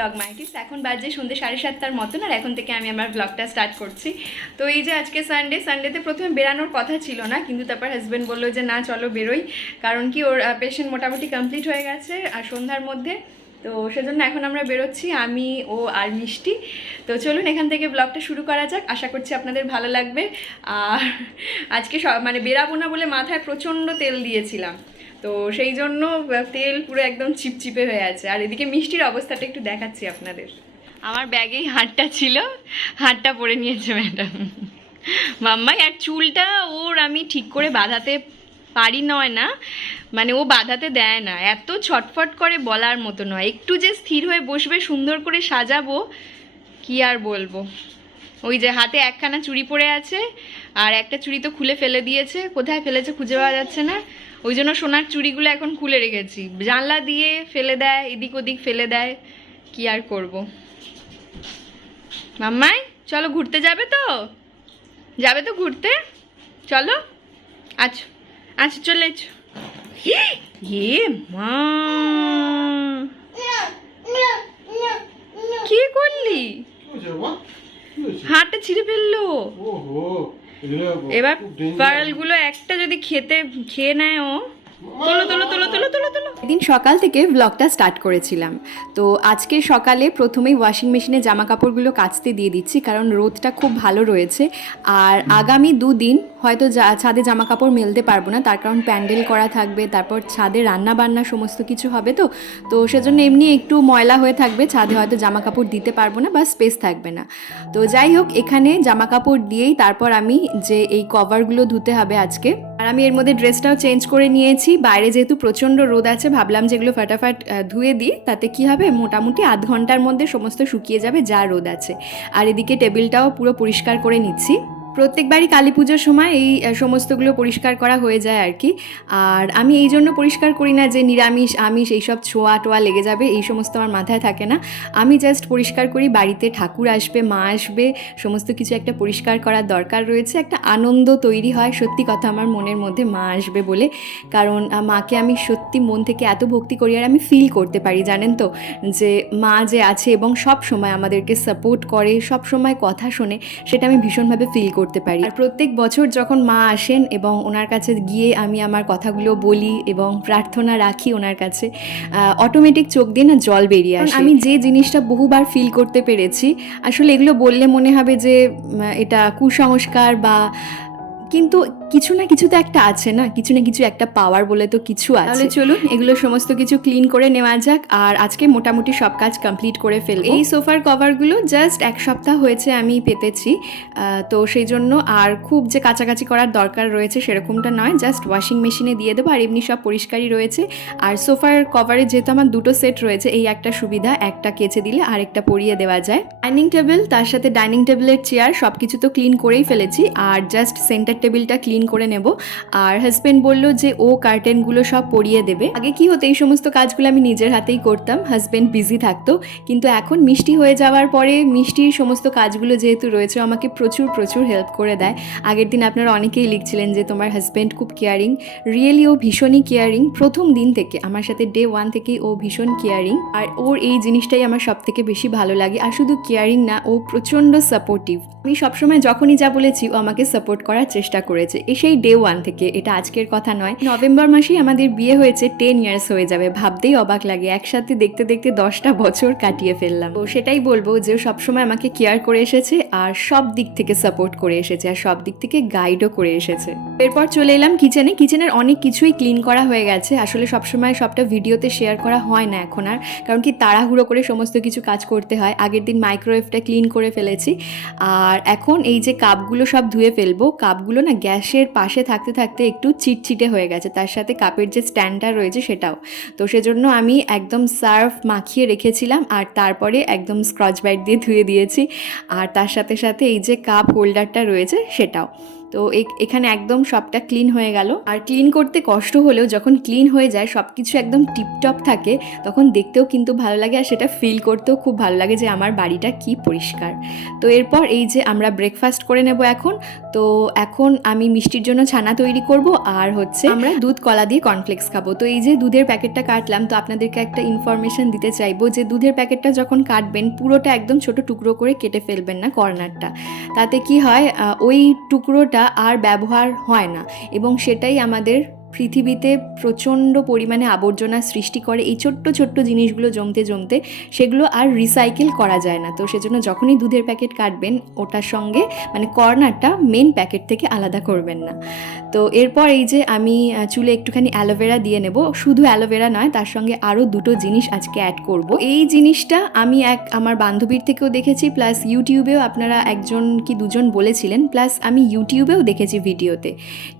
Blog মাইটিস এখন বাজে সন্ধ্যে সাড়ে সাতটার মতন আর এখন থেকে আমি আমার ব্লগটা স্টার্ট করছি। তো এই যে আজকে সানডে সানডেতে প্রথমে বেরানোর কথা ছিল না, কিন্তু তারপর হাজব্যান্ড বলল যে, না, চলো বেরোই। কারণ কি ওর পেশেন্ট মোটামুটি কমপ্লিট হয়ে গেছে আর সন্ধ্যার মধ্যে। তো সেজন্য এখন আমরা বেরোচ্ছি, আমি, ও আর মিষ্টি। তো চলুন এখান থেকে ব্লগটা শুরু করা যাক। আশা করছি আপনাদের ভালো লাগবে। আর আজকে মানে বেরাবো না বলে মাথায় প্রচণ্ড তেল দিয়েছিলাম। তো সেই জন্য তেল পুরো একদম চিপচিপে হয়ে আছে। আর এদিকে মিষ্টির অবস্থাটা একটু দেখাচ্ছি আপনাদের। আমার ব্যাগেই হাটটা ছিল হাটটা পরে নিয়েছে ম্যাডাম। মাম্মাই, আর চুলটা ওর আমি ঠিক করে বাঁধাতে পারি নয় না মানে ও বাঁধাতে দেয় না। এত ছটফট করে বলার মতো নয়। একটু যে স্থির হয়ে বসবে, সুন্দর করে সাজাবো, কি আর বলব? ওই যে হাতে একখানা চুড়ি পরে আছে আর একটা চুড়ি তো খুলে ফেলে দিয়েছে কোথায় ফেলেছে খুঁজে পাওয়া যাচ্ছে না। ওই জন্য সোনার চুড়িগুলো এখন খুলে রেখেছি। জানলা দিয়ে ফেলে দেয় এদিক ওদিক ফেলে দেয় কি আর করব? মাম্মাই চলো ঘুরতে যাবে তো? যাবে তো ঘুরতে? চলো আচ্ছা আচ্ছা চলে এসো হে মা। কি করলি? হাড়টা ছিঁড়ে ফেলল। এবার খুবগুলো একটা যদি খেতে খেয়ে নেয় ও। তোলো তোলো তোলো তোলো তোলো তোলো। দিন সকাল থেকে ব্লগটা স্টার্ট করেছিলাম। তো আজকে সকালে প্রথমেই ওয়াশিং মেশিনে জামা কাপড়গুলো কাচতে দিয়ে দিচ্ছি কারণ রোদটা খুব ভালো রয়েছে। আর আগামী দুদিন হয়তো যা- ছাদে জামা কাপড় মেলতে পারব না তার কারণ প্যান্ডেল করা থাকবে তারপর ছাদে রান্না বান্না সমস্ত কিছু হবে তো। তো সেজন্য এমনি একটু ময়লা হয়ে থাকবে ছাদে হয়তো জামা কাপড় দিতে পারব না বা স্পেস থাকবে না। তো যাই হোক এখানে জামা কাপড় দিয়েই তারপর আমি যে এই কভারগুলো ধুতে হবে আজকে আর আমি এর মধ্যে ড্রেসটাও চেঞ্জ করে নিয়েছি। বাইরে যেহেতু প্রচণ্ড রোদ আছে, ভাবলাম যেগুলো ফাটাফাট ধুয়ে দিই। তাতে কি হবে? মোটামুটি আধ ঘণ্টার মধ্যে সমস্ত শুকিয়ে যাবে যা রোদ আছে। আর এদিকে টেবিলটাও পুরো পরিষ্কার করে নিচ্ছি। প্রত্যেকবারই কালী পুজোর সময় এই সমস্তগুলো পরিষ্কার করা হয়ে যায় আর কি। আর আমি এই জন্য পরিষ্কার করি না যে নিরামিষ, আমিষ এইসব ছোঁয়া টোয়া লেগে যাবে, এই সমস্ত আমার মাথায় থাকে না। আমি জাস্ট পরিষ্কার করি, বাড়িতে ঠাকুর আসবে, মা আসবে, সমস্ত কিছু একটা পরিষ্কার করার দরকার রয়েছে। একটা আনন্দ তৈরি হয়, সত্যি কথা আমার মনের মধ্যে মা আসবে বলে। কারণ মাকে আমি সত্যি মন থেকে এত ভক্তি করি আর আমি ফিল করতে পারি, জানেন তো? যে মা যে আছে এবং সব সময় আমাদেরকে সাপোর্ট করে, সব সময় কথা শোনে, সেটা আমি ভীষণভাবে ফিল করতে পারি। আর প্রত্যেক বছর যখন মা আসেন এবং ওনার কাছে গিয়ে আমি আমার কথাগুলো বলি এবং প্রার্থনা রাখি ওনার কাছে অটোমেটিক চোখ দিয়ে না জল বেরিয়ে আসে। আমি যে জিনিসটা বহুবার ফিল করতে পেরেছি আসলে এগুলো বললে মনে হবে যে এটা কুসংস্কার বা কিন্তু কিছু না কিছু তো একটা আছে না? কিছু না কিছু একটা পাওয়ার বলে তো কিছু আছে। তাহলে চলুন এগুলো সমস্ত কিছু ক্লিন করে নেওয়া যাক আর আজকে মোটামুটি সব কাজ কমপ্লিট করে ফেল এই সোফার কভারগুলো জাস্ট এক সপ্তাহ হয়েছে আমি পেতেছি। তো সেই জন্য আর খুব যে কাছাকাছি করার দরকার রয়েছে সেরকমটা নয়। জাস্ট ওয়াশিং মেশিনে দিয়ে দেবো আর এমনি সব পরিষ্কারই রয়েছে। আর সোফার কভারে যেহেতু আমার দুটো সেট রয়েছে এই একটা সুবিধা একটা কেচে দিলে আরেকটা পরিয়ে দেওয়া যায়। ডাইনিং টেবিল তার সাথে ডাইনিং টেবিলের চেয়ার সব কিছু তো ক্লিন করেই ফেলেছি। আর জাস্ট সেন্টার টেবিলটা ক্লিন করে নেব। আর হাজব্যান্ড বলল যে, ও কার্টেনগুলো সব পরিয়ে দেবে। আগে কি হতো, এই সমস্ত কাজগুলো আমি নিজের হাতেই করতাম হাজব্যান্ড বিজি থাকতো। কিন্তু এখন মিষ্টি হয়ে যাওয়ার পরে মিষ্টির সমস্ত কাজগুলো যেহেতু রয়েছে আমাকে প্রচুর প্রচুর হেল্প করে দেয়। আগের দিন আপনারা অনেকেই লিখছিলেন যে, তোমার হাজব্যান্ড খুব কেয়ারিং রিয়েলি ও ভীষণই কেয়ারিং প্রথম দিন থেকে, আমার সাথে ডে ওয়ান থেকেই ও ভীষণ কেয়ারিং আর ওর এই জিনিসটাই আমার সব থেকে বেশি ভালো লাগে। আর শুধু কেয়ারিং না, ও প্রচণ্ড সাপোর্টিভ আমি সবসময় যখনই যা বলেছি, ও আমাকে সাপোর্ট করার চেষ্টা করেছে। সেই ডে ওয়ান থেকে। এটা আজকের কথা নয়। নভেম্বর মাসেই আমাদের বিয়ে হয়েছে টেন ইয়ার্স হয়ে যাবে। ভাবতেই অবাক লাগে। একসাথে দেখতে দেখতে দশটা বছর কাটিয়ে ফেললাম। তো সেটাই বলব যে, সবসময় আমাকে কেয়ার করে এসেছে আর সব দিক থেকে সাপোর্ট করে এসেছে আর সব দিক থেকে গাইডও করে এসেছে। এরপর চলে এলাম কিচেনে কিচেনের অনেক কিছুই ক্লিন করা হয়ে গেছে। আসলে সবসময় সবটা ভিডিওতে শেয়ার করা হয় না এখন আর। কারণ কি, তাড়াহুড়ো করে সমস্ত কিছু কাজ করতে হয়। আগের দিন মাইক্রোওয়েভটা ক্লিন করে ফেলেছি। আর এখন এই যে কাপগুলো সব ধুয়ে ফেলব কাপগুলো না গ্যাসের পাশে থাকতে থাকতে একটু চিটচিটে হয়ে গেছে। তার সাথে কাপের যে স্ট্যান্ডটা রয়েছে সেটাও। তো সেজন্য আমি একদম সার্ফ মাখিয়ে রেখেছিলাম আর তারপরে একদম স্ক্রচ ব্রাইট দিয়ে ধুয়ে দিয়েছি। আর তার সাথে সাথে এই যে কাপ হোল্ডারটা রয়েছে সেটাও। তো এখানে একদম সবটা ক্লিন হয়ে গেল। আর ক্লিন করতে কষ্ট হলেও যখন ক্লিন হয়ে যায় সব কিছু একদম টিপটপ থাকে, তখন দেখতেও কিন্তু ভালো লাগে আর সেটা ফিল করতেও খুব ভালো লাগে যে আমার বাড়িটা কি পরিষ্কার। তো এরপর এই যে আমরা ব্রেকফাস্ট করে নেব এখন, তো এখন আমি মিষ্টির জন্য ছানা তৈরি করব আর হচ্ছে আমরা দুধ কলা দিয়ে কর্নফ্লেক্স খাব। তো এই যে দুধের প্যাকেটটা কাটলাম, তো আপনাদেরকে একটা ইনফরমেশন দিতে চাইব যে দুধের প্যাকেটটা যখন কাটবেন, পুরোটা একদম ছোট টুকরো করে কেটে ফেলবেন না কর্নারটা তাতে কি হয় ওই টুকরোটা আর ব্যবহার হয় না এবং সেটাই আমাদের পৃথিবীতে প্রচণ্ড পরিমাণে আবর্জনা সৃষ্টি করে, এই ছোট্ট ছোট্ট জিনিসগুলো জমতে জমতে সেগুলো আর রিসাইকেল করা যায় না। তো সেজন্য যখনই দুধের প্যাকেট কাটবেন, ওটার সঙ্গে মানে কর্নারটা মেন প্যাকেট থেকে আলাদা করবেন না। তো এরপর এই যে আমি চুলে একটুখানি অ্যালোভেরা দিয়ে নেব। শুধু অ্যালোভেরা নয়, তার সঙ্গে আরও দুটো জিনিস আজকে অ্যাড করব। এই জিনিসটা আমি এক, আমার বান্ধবীর থেকেও দেখেছি প্লাস ইউটিউবেও আপনারা একজন কি দুজন বলেছিলেন প্লাস আমি ইউটিউবেও দেখেছি ভিডিওতে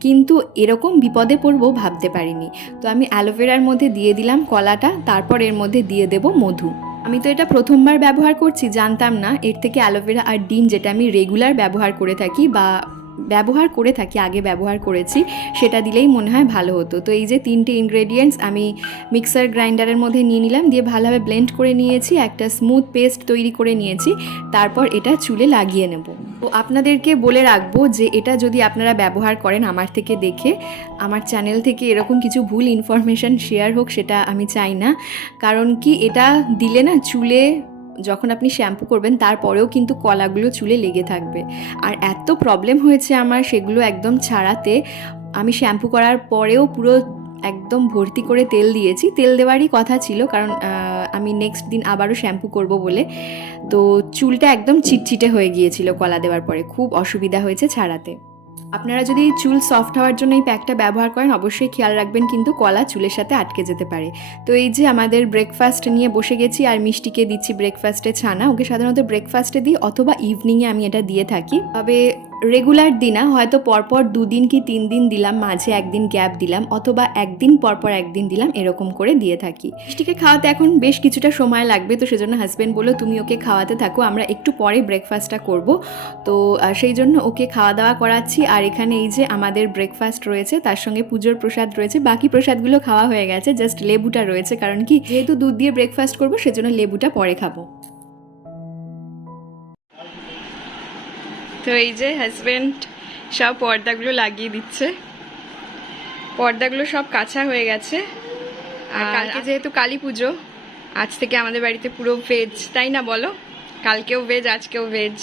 কিন্তু এরকম বিপদে পড়ব ভাবতে পারিনি। তো আমি অ্যালোভেরার মধ্যে দিয়ে দিলাম কলাটা, তারপর এর মধ্যে দিয়ে দেব মধু। আমি তো এটা প্রথমবার ব্যবহার করছি, জানতাম না। এর থেকে অ্যালোভেরা আর ডিম যেটা আমি রেগুলার ব্যবহার করে থাকি বা ব্যবহার করে থাকি, আগে ব্যবহার করেছি, সেটা দিলেই মনে হয় ভালো হতো। তো এই যে তিনটে ইনগ্রেডিয়েন্টস আমি মিক্সার গ্রাইন্ডারের মধ্যে নিয়ে নিলাম, দিয়ে ভালোভাবে ব্লেন্ড করে নিয়েছি, একটা স্মুথ পেস্ট তৈরি করে নিয়েছি, তারপর এটা চুলে লাগিয়ে নেব। তো আপনাদেরকে বলে রাখব যে এটা যদি আপনারা ব্যবহার করেন আমার থেকে দেখে, আমার চ্যানেল থেকে এরকম কিছু ভুল ইনফরমেশান শেয়ার হোক, সেটা আমি চাই না। কারণ কি এটা দিলে না চুলে যখন আপনি শ্যাম্পু করবেন, তারপরেও কিন্তু কলাগুলো চুলে লেগে থাকবে। আর এত প্রবলেম হয়েছে আমার, সেগুলো একদম ছাড়াতে। আমি শ্যাম্পু করার পরেও পুরো একদম ভর্তি করে তেল দিয়েছি। তেল দেওয়ারই কথা ছিল, কারণ আমি নেক্সট দিন আবারও শ্যাম্পু করব বলে। তো চুলটা একদম চিটচিটে হয়ে গিয়েছিল কলা দেওয়ার পরে। খুব অসুবিধা হয়েছে ছাড়াতে। আপনারা যদি চুল সফট হওয়ার জন্য এই প্যাকটা ব্যবহার করেন, অবশ্যই খেয়াল রাখবেন কিন্তু কলা চুলের সাথে আটকে যেতে পারে। তো এই যে আমাদের ব্রেকফাস্ট নিয়ে বসে গেছি আর মিষ্টিকে দিচ্ছি ব্রেকফাস্টে ছানা, ওকে সাধারণত ব্রেকফাস্টে দিই অথবা ইভিনিংয়ে আমি এটা দিয়ে থাকি। তবে রেগুলার দিনা হয়তো পরপর দুদিন কি তিন দিন দিলাম, মাঝে একদিন গ্যাপ দিলাম, অথবা একদিন পরপর একদিন দিলাম, এরকম করে দিয়ে থাকি। মিষ্টিকে খাওয়াতে এখন বেশ কিছুটা সময় লাগবে, তো সেজন্য হাজব্যান্ড বলল, তুমি ওকে খাওয়াতে থাকো, আমরা একটু পরে ব্রেকফাস্টটা করব। তো সেই জন্য ওকে খাওয়া দাওয়া করাচ্ছি, আর এখানে এই যে আমাদের ব্রেকফাস্ট রয়েছে, তার সঙ্গে পুজোর প্রসাদ রয়েছে, বাকি প্রসাদগুলো খাওয়া হয়ে গেছে জাস্ট লেবুটা রয়েছে, কারণ কি, যেহেতু দুধ দিয়ে ব্রেকফাস্ট করব, সেজন্য লেবুটা পরে খাব। তো এই যে হাজবেন্ড সব পর্দাগুলো লাগিয়ে দিচ্ছে। পর্দাগুলো সব কাঁচা হয়ে গেছে। আর কালকে যেহেতু কালী পুজো আজ থেকে আমাদের বাড়িতে পুরো ভেজ তাই না বলো? কালকেও ভেজ আজকেও ভেজ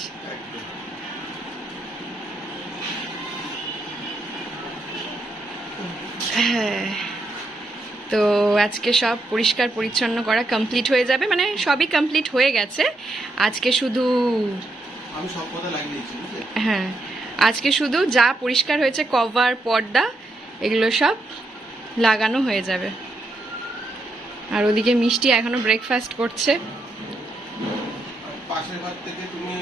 হ্যাঁ তো আজকে সব পরিষ্কার পরিচ্ছন্ন করা কমপ্লিট হয়ে যাবে। মানে সবই কমপ্লিট হয়ে গেছে। আজকে শুধু আমি সব কথা লাগিয়ে দিয়েছি হ্যাঁ। আজকে শুধু যা পরিষ্কার হয়েছে কভার পর্দা এগুলো সব লাগানো হয়ে যাবে। আর ওদিকে মিষ্টি এখনও ব্রেকফাস্ট করছে। পাশের ঘর থেকে তুমি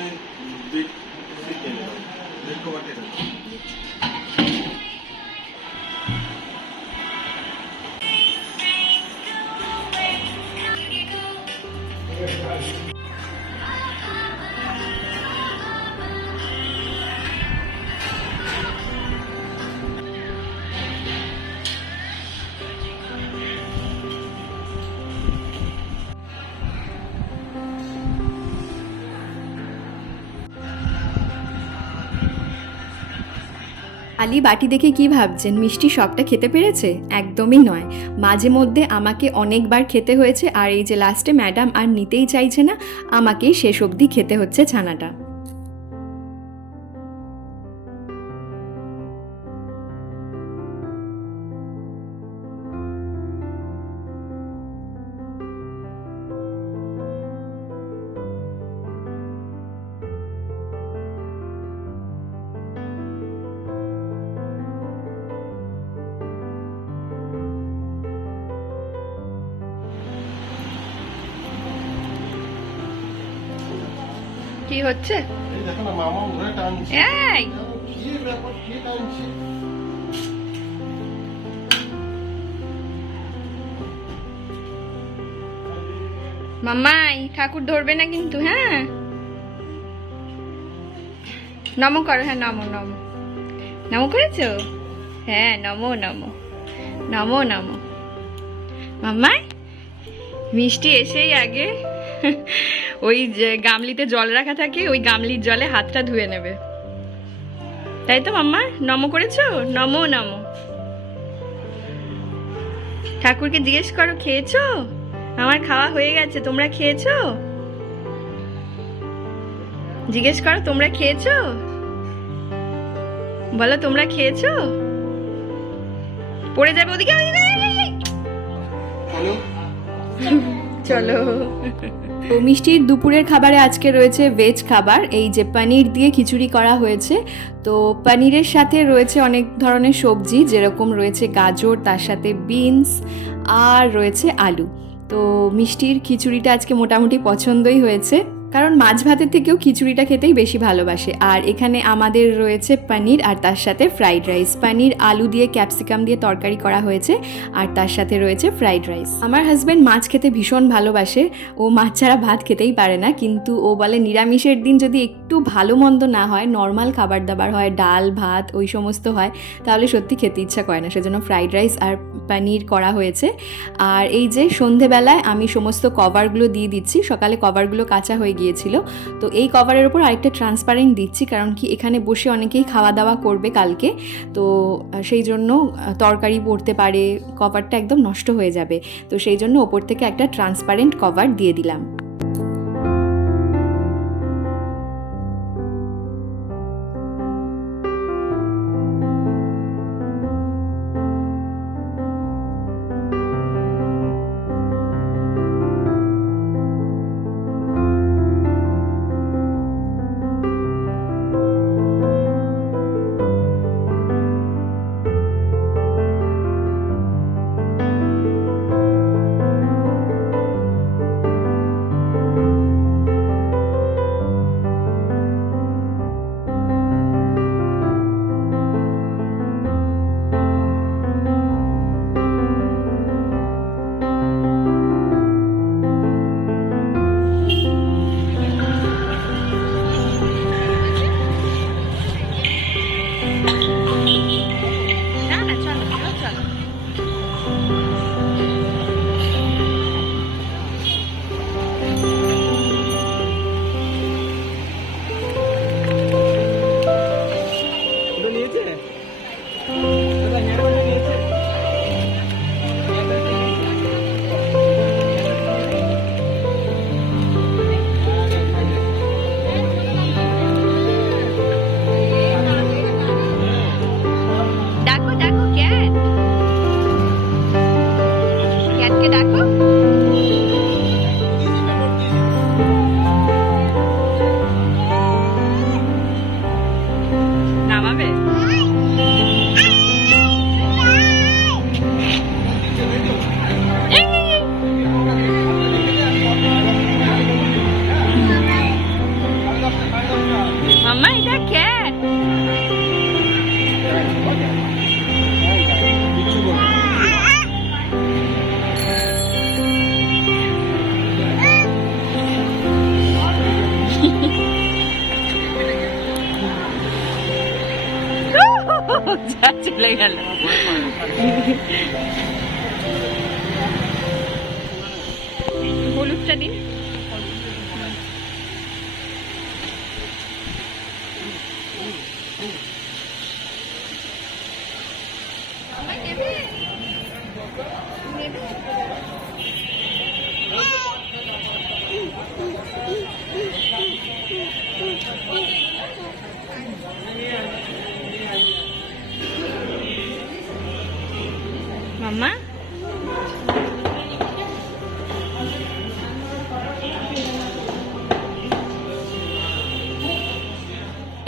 আলি বাটি দেখে কি ভাবছেন? মিষ্টি সবটা খেতে পেরেছে? একদমই নয়। মাঝে মধ্যে আমাকে অনেকবার খেতে হয়েছে আর এই যে লাস্টে ম্যাডাম আর নিতেই চাইছে না, আমাকেই শেষ অবধি খেতে হচ্ছে ছানাটা। কে টানছে। মাম্মাই ঠাকুর ধরবে না কিন্তু হ্যাঁ? নম করো হ্যাঁ নম নম। নমো করেছ? হ্যাঁ নমো নমো। নমো নমো। মাম্মাই মিষ্টি এসেই আগে ওই যে গামলিতে জল রাখা থাকে ওই গামলির জলে হাতটা ধুয়ে নেবে। তাই তো মাম্মা? নমো করেছ? নমো নমো। ঠাকুরকে জিজ্ঞেস করো খেয়েছো? আমার খাওয়া হয়ে গেছে তোমরা খেয়েছো? জিজ্ঞেস করো তোমরা খেয়েছো? বলো তোমরা খেয়েছো? পড়ে যাবে ওদিকে। অনু চলো। তো মিষ্টির দুপুরের খাবারে আজকে রয়েছে ভেজ খাবার, এই যে পনির দিয়ে খিচুড়ি করা হয়েছে। তো পনিরের সাথে রয়েছে অনেক ধরনের সবজি, যেরকম রয়েছে গাজর, তার সাথে বিনস আর রয়েছে আলু। তো মিষ্টির খিচুড়িটা আজকে মোটামুটি পছন্দই হয়েছে। কারণ মাছ ভাতের থেকেও খিচুড়িটা খেতেই বেশি ভালোবাসে। আর এখানে আমাদের রয়েছে পনির আর তার সাথে ফ্রাইড রাইস। পনির, আলু দিয়ে ক্যাপসিকাম দিয়ে তরকারি করা হয়েছে আর তার সাথে রয়েছে ফ্রাইড রাইস। আমার হাজব্যান্ড মাছ খেতে ভীষণ ভালোবাসে। ও মাছ ছাড়া ভাত খেতেই পারে না। কিন্তু ও বলে নিরামিষের দিন যদি একটু ভালো মন্দ না হয়, নর্মাল খাবার দাবার হয়, ডাল, ভাত ওই সমস্ত হয়, তাহলে সত্যি খেতে ইচ্ছা করে না। সেজন্য ফ্রাইড রাইস আর পনির করা হয়েছে। আর এই যে সন্ধেবেলায় আমি সমস্ত কভারগুলো দিয়ে দিচ্ছি। সকালে কভারগুলো কাঁচা হয়ে গিয়েছিল তো এই কভারের ওপর আরেকটা ট্রান্সপারেন্ট দিচ্ছি, কারণ কি এখানে বসে অনেকেই খাওয়া দাওয়া করবে কালকে। তো সেই জন্য তরকারি পড়তে পারে কভারটা একদম নষ্ট হয়ে যাবে। তো সেই জন্য ওপর থেকে একটা ট্রান্সপারেন্ট কভার দিয়ে দিলাম। I Denis.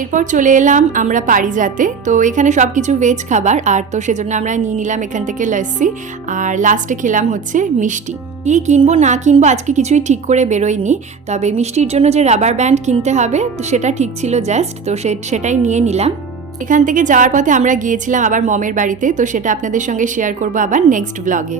এরপর চলে এলাম আমরা পারিজাতে। তো এখানে সব কিছু ভেজ খাবার, আর তো সেজন্য আমরা নিয়ে নিলাম এখান থেকে লস্যি। আর লাস্টে খেলাম হচ্ছে মিষ্টি। কি কিনবো, না কিনবো আজকে কিছুই ঠিক করে বেরোয়নি। তবে মিষ্টির জন্য যে রাবার ব্যান্ড কিনতে হবে তো সেটা ঠিক ছিল জাস্ট তো সেটাই নিয়ে নিলাম। এখান থেকে যাওয়ার পথে আমরা গিয়েছিলাম আবার মমের বাড়িতে, তো সেটা আপনাদের সঙ্গে শেয়ার করব আবার নেক্সট ব্লগে